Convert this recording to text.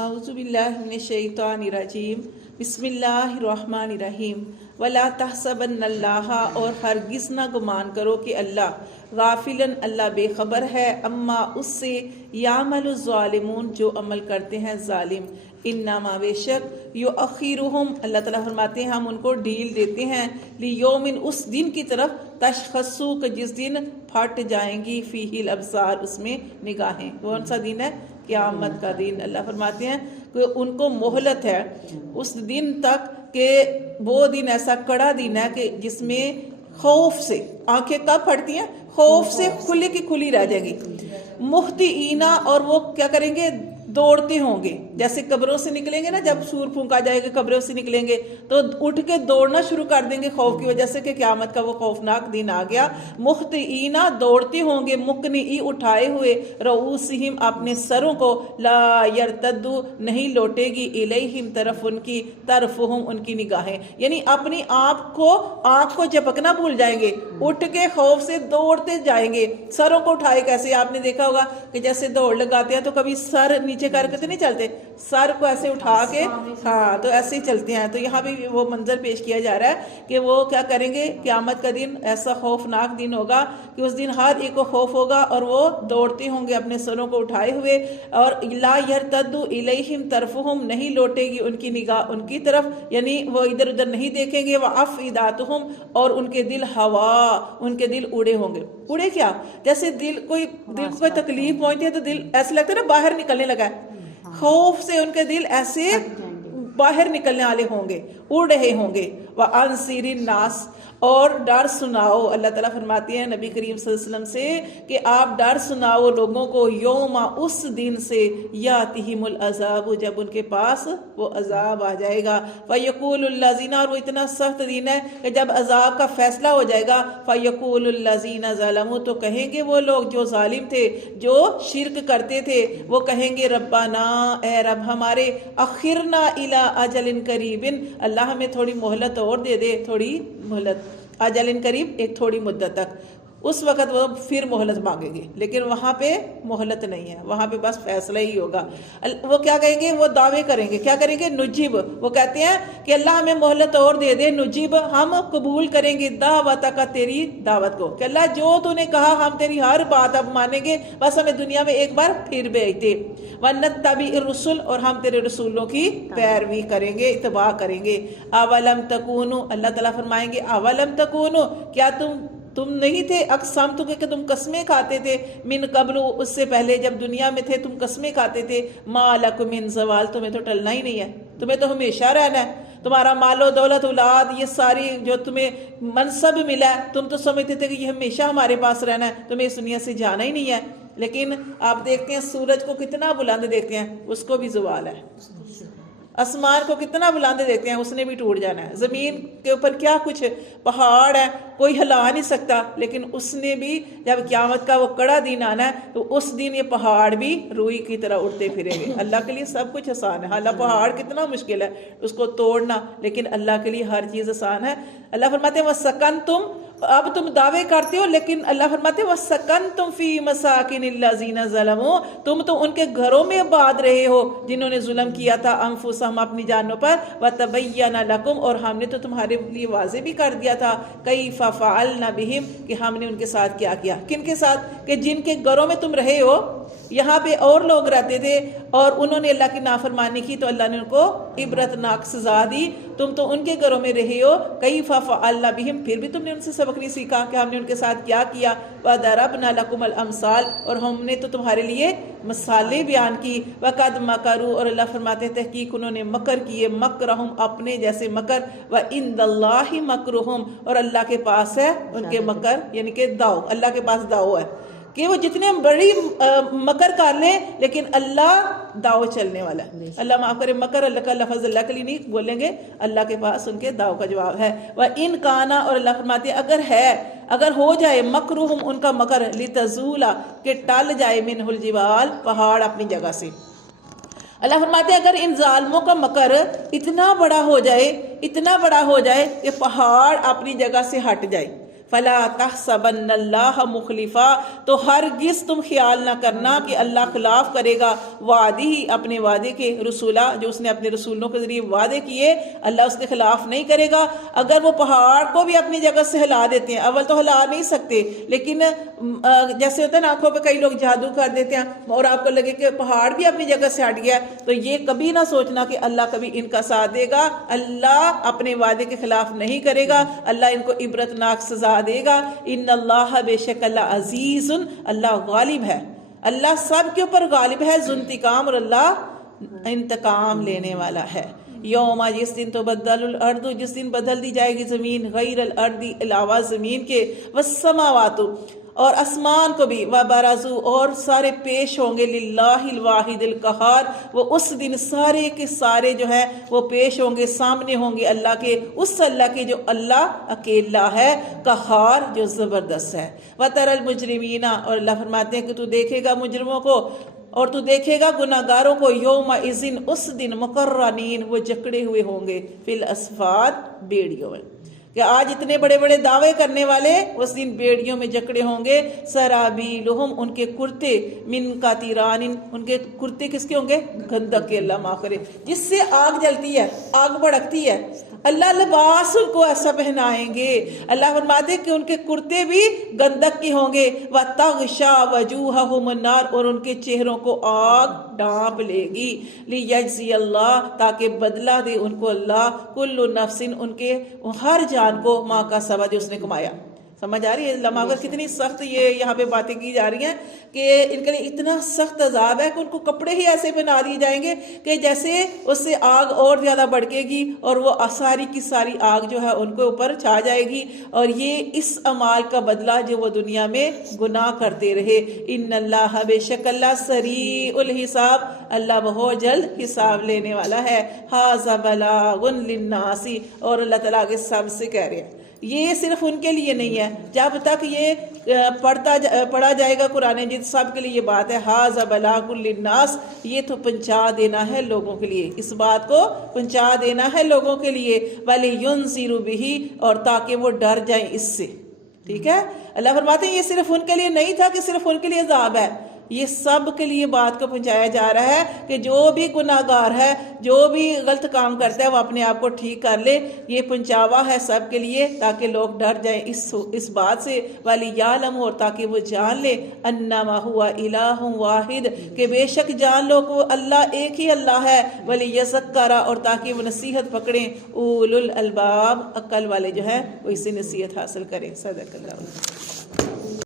اعوذ باللہ من الشیطان الرجیم بسم اللہ الرحمن الرحیم ولا تحسبن اللہ، اور ہرگز نہ گمان کرو کہ اللہ غافلاً، اللہ بے خبر ہے، اما اس سے یعمل الظالمون جو عمل کرتے ہیں ظالم، انما بے شک یؤخرہم، اللہ تعالیٰ فرماتے ہیں ہم ان کو ڈھیل دیتے ہیں، لیومن اس دن کی طرف تشخصو کہ جس دن پھٹ جائیں گی فیہ الابصار اس میں نگاہیں۔ کون سا دن ہے؟ قیامت کا دن۔ اللہ فرماتے ہیں کہ ان کو مہلت ہے اس دن تک کہ وہ دن ایسا کڑا دن ہے کہ جس میں خوف سے آنکھیں کب پھٹتی ہیں؟ خوف سے کھلی کی کھلی رہ جائیں گی، مہطعینا، اور وہ کیا کریں گے؟ دوڑتے ہوں گے، جیسے قبروں سے نکلیں گے نا، جب سور پھونکا جائے گا قبروں سے نکلیں گے تو اٹھ کے دوڑنا شروع کر دیں گے خوف کی وجہ سے کہ قیامت کا وہ خوفناک دن آ گیا۔ مہطعینا، دوڑتے ہوں گے، مقنعی، اٹھائے ہوئے، رؤوسہم، اپنے سروں کو، لا یرتد، نہیں لوٹے گی، الیہم، طرف ان کی، طرفہم، ان کی نگاہیں، یعنی اپنی آنکھ کو جھپکنا بھول جائیں گے، اٹھ کے خوف سے دوڑتے جائیں گے۔ سروں کو اٹھائے کیسے؟ آپ نے دیکھا ہوگا کہ جیسے دوڑ لگاتے ہیں تو کبھی سر نیچے کر کے تو نہیں چلتے، سر کو ایسے اٹھا کے، ہاں تو ایسے ہی چلتے ہیں۔ تو یہاں بھی وہ منظر پیش کیا جا رہا ہے کہ وہ کیا کریں گے؟ قیامت کا دن ایسا خوفناک دن ہوگا کہ اس دن ہر ایک کو خوف ہوگا اور وہ دوڑتے ہوں گے اپنے سروں کو اٹھائے ہوئے، اور لا یرتد الیہم طرفہم، نہیں لوٹے گی ان کی نگاہ ان کی طرف، یعنی وہ ادھر ادھر نہیں دیکھیں گے، وافئداتہم، اور ان کے دل ہوا، ان کے دل اڑے ہوں گے۔ اڑے کیا؟ جیسے دل کو کوئی تکلیف پہنچتی ہے تو دل ایسے لگتا ہے نا باہر نکلنے لگا ہے، خوف سے ان کے دل ایسے باہر نکلنے والے ہوں گے، اڑ رہے ہوں گے۔ وَأَنذِرِ النَّاسَ، اور ڈر سناؤ، اللہ تعالیٰ فرماتی ہیں نبی کریم صلی اللہ علیہ وسلم سے کہ آپ ڈر سناؤ لوگوں کو، یوما، اس دن سے، یاتہم العذاب، جب ان کے پاس وہ عذاب آ جائے گا، فیقول الذین، اور وہ اتنا سخت دن ہے کہ جب عذاب کا فیصلہ ہو جائے گا، فیقول الذین ظلموا، تو کہیں گے وہ لوگ جو ظالم تھے، جو شرک کرتے تھے، وہ کہیں گے ربنا، اے رب ہمارے، اخرنا الی اجل قریب، اللہ ہمیں تھوڑی مہلت اور دے دے، تھوڑی مہلت، اجل قریب، ایک تھوڑی مدت تک۔ اس وقت وہ پھر مہلت مانگیں گے، لیکن وہاں پہ مہلت نہیں ہے، وہاں پہ بس فیصلہ ہی ہوگا۔ وہ کیا کہیں گے؟ وہ دعوے کریں گے، کیا کریں گے؟ نجیب، وہ کہتے ہیں کہ اللہ ہمیں مہلت اور دے دے، نجیب، ہم قبول کریں گے، دعوتک، تیری دعوت کو، کہ اللہ جو تو نے کہا ہم تیری ہر بات اب مانیں گے، بس ہمیں دنیا میں ایک بار پھر بھیج دے۔ وَنَتَّبِعِ الرُّسُلَ، اور ہم تیرے رسولوں کی پیروی کریں گے، اتباع کریں گے۔ اَوَلَمْ تَكُونُوا، اللہ تعالیٰ فرمائیں گے اَوَلَمْ تَكُونُوا، کیا تم نہیں تھے، اقسام تو کہ تم قسمیں کھاتے تھے، من قبل، اس سے پہلے جب دنیا میں تھے تم قسمیں کھاتے تھے، ما لکم من زوال، تمہیں تو ٹلنا ہی نہیں ہے، تمہیں تو ہمیشہ رہنا ہے، تمہارا مال و دولت، اولاد، یہ ساری جو تمہیں منصب ملا ہے، تم تو سمجھتے تھے کہ یہ ہمیشہ ہمارے پاس رہنا ہے، تمہیں اس دنیا سے جانا ہی نہیں ہے۔ لیکن آپ دیکھتے ہیں سورج کو کتنا بلند دیکھتے ہیں، اس کو بھی زوال ہے، آسمان کو کتنا بلند دیکھتے ہیں، اس نے بھی ٹوٹ جانا ہے، زمین کے اوپر کیا کچھ پہاڑ ہے، کوئی ہلا نہیں سکتا، لیکن اس نے بھی جب قیامت کا وہ کڑا دن آنا ہے تو اس دن یہ پہاڑ بھی روئی کی طرح اڑتے پھریں گے۔ اللہ کے لیے سب کچھ آسان ہے، حالانکہ پہاڑ کتنا مشکل ہے اس کو توڑنا، لیکن اللہ کے لیے ہر چیز آسان ہے۔ اللہ فرماتے ہیں وَسَكَنْتُمْ، اب تم دعوے کرتے ہو، لیکن اللہ فرماتے ہیں وَسَكَنْتُمْ فِي مَسَاكِنِ الَّذِينَ ظَلَمُوا، تم تو ان کے گھروں میں آباد رہے ہو جنہوں نے ظلم کیا تھا، انفسہم، اپنی جانوں پر، وَتَبَيَّنَ لَكُمْ، اور ہم نے تو تمہارے لیے واضح بھی کر دیا تھا، كَيْفَ فَعَلْنَا بِهِمْ، کہ ہم نے ان کے ساتھ کیا کیا، کن کے ساتھ؟ کہ جن کے گھروں میں تم رہے ہو، یہاں پہ اور لوگ رہتے تھے اور انہوں نے اللہ کی نافرمانی کی تو اللہ نے ان کو عبرتناک سزا دی، تم تو ان کے گھروں میں رہے ہو، کیف فعلنا بہم، پھر بھی تم نے ان سے سبق نہیں سیکھا کہ ہم نے ان کے ساتھ کیا کیا، وضربنا لکم الامثال، اور ہم نے تو تمہارے لیے مثالیں بیان کی، وقد مکروا، اور اللہ فرماتے ہیں تحقیق انہوں نے مکر کیے، مکرہم، اپنے جیسے مکر، وعند اللہ مکرہم، اور اللہ کے پاس ہے ان کے مکر، یعنی کہ داؤ، اللہ کے پاس داؤ ہے کہ وہ جتنے بڑی مکر کر لیں لیکن اللہ داؤ چلنے والا ہے۔ اللہ معاف کرے، مکر اللہ کا لفظ اللہ کے لیے نہیں بولیں گے، اللہ کے پاس ان کے داؤ کا جواب ہے۔ وَإِن كَانَ، اور اللہ فرماتے ہیں اگر ہو جائے مکرہم، ان کا مکر، لِتَزُولَ، کہ ٹل جائے، مِنْهُ الْجِبَالُ، پہاڑ اپنی جگہ سے۔ اللہ فرماتے ہیں اگر ان ظالموں کا مکر اتنا بڑا ہو جائے کہ پہاڑ اپنی جگہ سے ہٹ جائے، فلا تحسبن اللہ مخلفا، تو ہرگز تم خیال نہ کرنا کہ اللہ خلاف کرے گا وعدی ہی، اپنے وعدے کے، رسولہ جو اس نے اپنے رسولوں کے ذریعے وعدے کیے اللہ اس کے خلاف نہیں کرے گا۔ اگر وہ پہاڑ کو بھی اپنی جگہ سے ہلا دیتے ہیں، اول تو ہلا نہیں سکتے، لیکن جیسے ہوتا ہے نا آنکھوں پہ کئی لوگ جادو کر دیتے ہیں اور آپ کو لگے کہ پہاڑ بھی اپنی جگہ سے ہٹ گیا، تو یہ کبھی نہ سوچنا کہ اللہ کبھی ان کا ساتھ دے گا۔ اللہ اپنے وعدے کے خلاف نہیں کرے گا، اللہ ان کو عبرتناک سزا دے گا۔ ان اللہ، بے شک اللہ عزیز، اللہ غالب ہے، اللہ سب کے اوپر غالب ہے، ذو انتقام، اور اللہ انتقام لینے والا ہے۔ یوم، جس دن تبدل الارض، جس دن بدل دی جائے گی زمین، غیر الارض، علاوہ زمین کے، والسماوات، اور آسمان کو بھی، وبرزوا، اور سارے پیش ہوں گے، للہ الواحد القہار، وہ اس دن سارے کے سارے جو ہیں وہ پیش ہوں گے، سامنے ہوں گے اللہ کے، اس اللہ کے جو اللہ اکیلا ہے، قہار جو زبردست ہے۔ وَتَرَى الْمُجْرِمِينَ، اور اللہ فرماتے ہیں کہ تو دیکھے گا مجرموں کو اور تو دیکھے گا گناہگاروں کو، یومئذ، اس دن، مقرنین، وہ جکڑے ہوئے ہوں گے، فی الاسفاد، بیڑیوں میں، کہ آج اتنے بڑے بڑے دعوے کرنے والے اس دن بیڑیوں میں جکڑے ہوں گے۔ سرابیلہم، ان کے کرتے، من قطران، ان کے کرتے کس کے ہوں گے؟ گندک کے، اللہ معاف کرے، جس سے آگ جلتی ہے، آگ بھڑکتی ہے، اللہ لباس ان کو ایسا پہنائیں گے۔ اللہ فرماتے کہ ان کے کرتے بھی گندک کے ہوں گے، وَتَغْشَى وَجُوهَهُمُ النَّارُ، اور ان کے چہروں کو آگ ڈانپ لے گی، لِيَجْزِيَ اللَّهُ، تاکہ بدلہ دے ان کو اللہ، كُلُّ نَفْسٍ، ان کے ہر جان کو، ماں کا سبا، جو اس نے کمایا۔ سمجھ آ رہی ہے لمحہ کتنی سخت یہ یہاں پہ باتیں کی جا رہی ہیں کہ ان کے لیے اتنا سخت عذاب ہے کہ ان کو کپڑے ہی ایسے پہنا دیے جائیں گے کہ جیسے اس سے آگ اور زیادہ بڑھے گی، اور وہ ساری کی ساری آگ جو ہے ان کے اوپر چھا جائے گی، اور یہ اس اعمال کا بدلہ جو وہ دنیا میں گناہ کرتے رہے۔ ان اللہ، بے شک اللہ، سریع الحساب، اللہ بہت جلد حساب لینے والا ہے۔ ھذا بلاغ للناس، اور اللہ تعالیٰ آگے سب سے کہہ رہے ہیں یہ صرف ان کے لیے نہیں ہے، جب تک یہ پڑھا جائے گا قرآن مجید سب کے لیے یہ بات ہے۔ ھذا بلاغ للناس، یہ تو پہنچا دینا ہے لوگوں کے لیے، اس بات کو پہنچا دینا ہے لوگوں کے لیے، وَلِيُنذِرُوا بِهِ، اور تاکہ وہ ڈر جائیں اس سے۔ ٹھیک ہے، اللہ فرماتے ہیں یہ صرف ان کے لیے نہیں تھا کہ صرف ان کے لیے عذاب ہے، یہ سب کے لیے بات کو پہنچایا جا رہا ہے کہ جو بھی گناہ گار ہے، جو بھی غلط کام کرتا ہے، وہ اپنے آپ کو ٹھیک کر لے۔ یہ پہنچاوا ہے سب کے لیے تاکہ لوگ ڈر جائیں اس بات سے، وَلِيَعْلَمُوا، اور تاکہ وہ جان لے، أَنَّمَا هُوَ إِلَٰهٌ وَاحِدٌ، کہ بے شک جان لو کہ اللہ ایک ہی اللہ ہے، وَلِيَذَّكَّرَ، اور تاکہ وہ نصیحت پکڑیں، أُولُو الْأَلْبَابِ، عقل والے جو ہے وہ اس سے نصیحت حاصل کریں۔ صدق اللہ۔